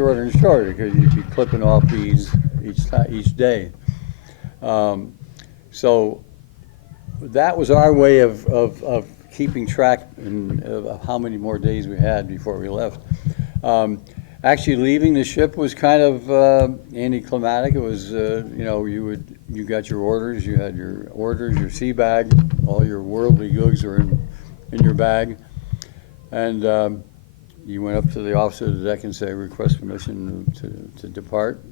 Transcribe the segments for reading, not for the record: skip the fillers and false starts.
shorter and shorter because you'd be clipping off beads each day. So that was our way of keeping track of how many more days we had before we left. Actually, leaving the ship was kind of anticlimactic. It was, you got your orders, you had your orders, your sea bag, all your worldly goods were in your bag, and you went up to the officer of the deck and say, request permission to depart,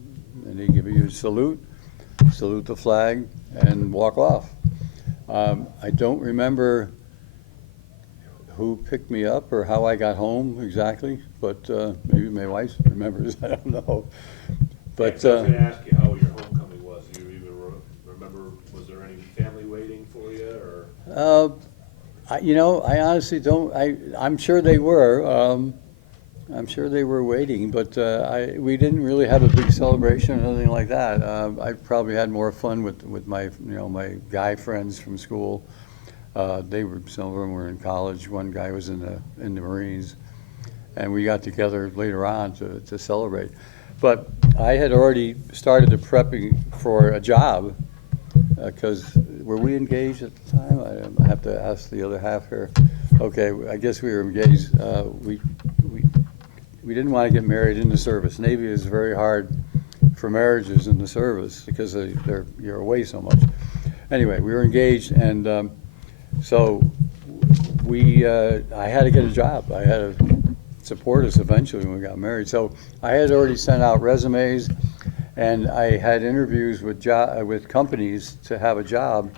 and they give you a salute the flag, and walk off. I don't remember who picked me up or how I got home exactly, but maybe my wife remembers. I don't know. But I was going to ask you how your homecoming was. Do you even remember? Was there any family waiting for you, or? I honestly don't. I'm sure they were. I'm sure they were waiting, but we didn't really have a big celebration or anything like that. I probably had more fun with my my guy friends from school. Some of them were in college. One guy was in the Marines, and we got together later on to celebrate. But I had already started to prepping for a job because were we engaged at the time? I have to ask the other half here. Okay, I guess we were engaged. We didn't want to get married in the service. Navy is very hard for marriages in the service because you're away so much. Anyway, we were engaged, and so I had to get a job. I had to support us eventually when we got married. So I had already sent out resumes, and I had interviews with companies to have a job,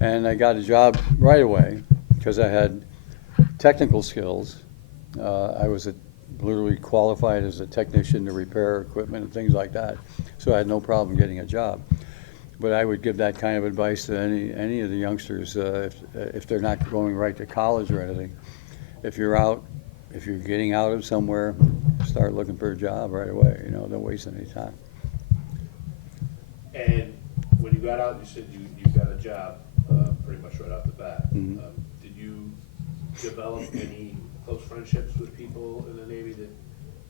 and I got a job right away because I had technical skills. I was literally qualified as a technician to repair equipment and things like that, so I had no problem getting a job. But I would give that kind of advice to any of the youngsters if they're not going right to college or anything. If you're getting out of somewhere, start looking for a job right away. Don't waste any time. And when you got out, you said you got a job pretty much right off the bat. Mm-hmm. Did you develop any close friendships with people in the Navy that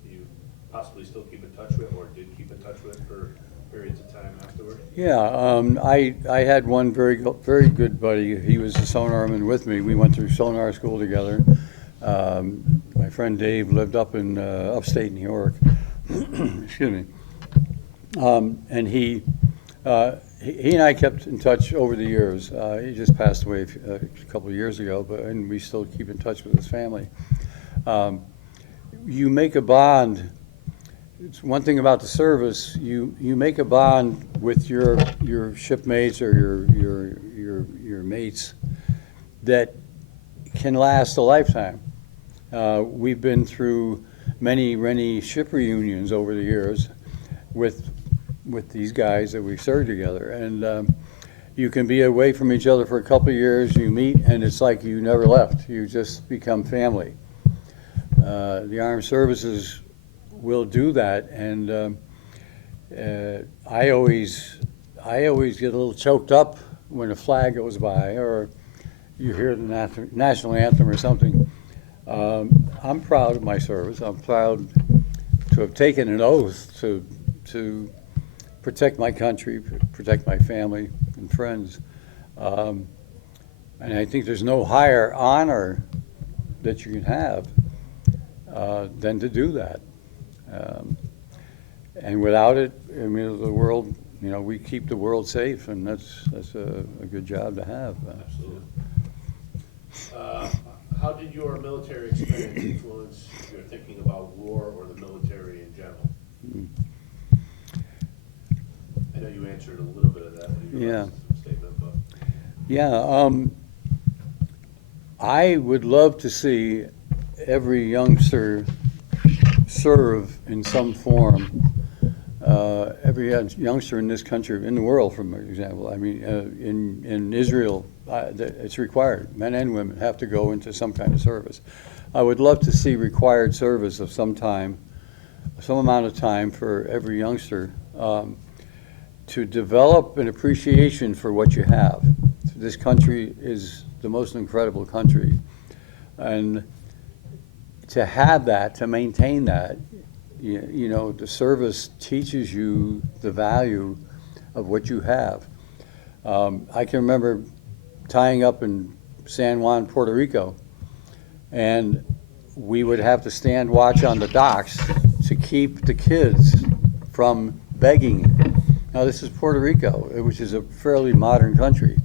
you possibly still keep in touch with, or did keep in touch with for periods of time afterward? Yeah, I had one very good buddy. He was a sonarman with me. We went through sonar school together. My friend Dave lived up in upstate New York. Excuse me. And he and I kept in touch over the years. He just passed away a couple of years ago, and we still keep in touch with his family. You make a bond. It's one thing about the service. You make a bond with your shipmates or your mates that can last a lifetime. We've been through many ship reunions over the years with these guys that we served together, and you can be away from each other for a couple of years. You meet, and it's like you never left. You just become family. The armed services will do that, and I always get a little choked up when a flag goes by or you hear the national anthem or something. I'm proud of my service. I'm proud to have taken an oath to protect my country, protect my family and friends. And I think there's no higher honor that you can have than to do that. And without it, I mean, the world, we keep the world safe, and that's a good job to have. Absolutely. How did your military experience influence your thinking about war or the military in general? I know you answered a little bit of that in your statement, but. Yeah, I would love to see every youngster serve in some form. Every youngster in this country, in the world, for example. I mean, in Israel, it's required. Men and women have to go into some kind of service. I would love to see required service of some amount of time for every youngster to develop an appreciation for what you have. This country is the most incredible country, and to have that, to maintain that, You know, the service teaches you the value of what you have. I can remember tying up in San Juan, Puerto Rico, and we would have to stand watch on the docks to keep the kids from begging. Now, this is Puerto Rico, which is a fairly modern country.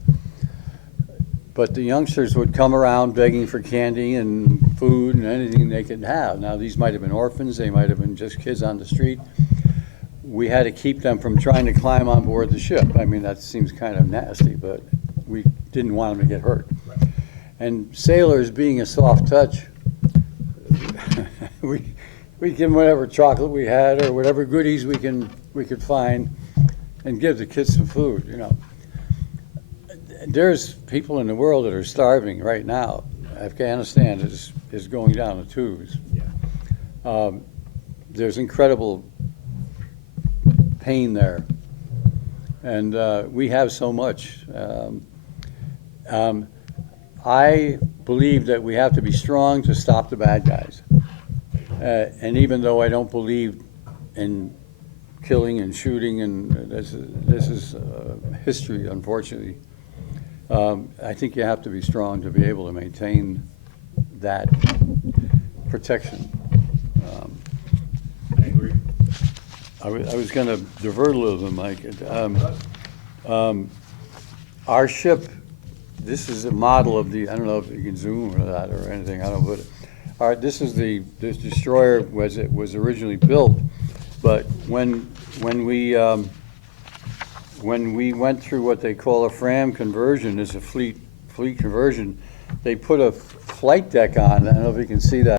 But the youngsters would come around begging for candy and food and anything they could have. Now, these might have been orphans, they might have been just kids on the street. We had to keep them from trying to climb on board the ship. I mean, that seems kind of nasty, but we didn't want them to get hurt. And sailors, being a soft touch, we'd give them whatever chocolate we had or whatever goodies we could find and give the kids some food, you know. There's people in the world that are starving right now. Afghanistan is going down the tubes. Yeah. There's incredible pain there, and we have so much. I believe that we have to be strong to stop the bad guys. And even though I don't believe in killing and shooting, and this is history, unfortunately, I think you have to be strong to be able to maintain that protection. I agree. I was going to divert a little bit, Mike. Our ship, this is a model of the, I don't know if you can zoom or that or anything, I don't know, but this is this destroyer it was originally built, but when we went through what they call a FRAM conversion, is a fleet conversion, they put a flight deck on. I don't know if you can see that.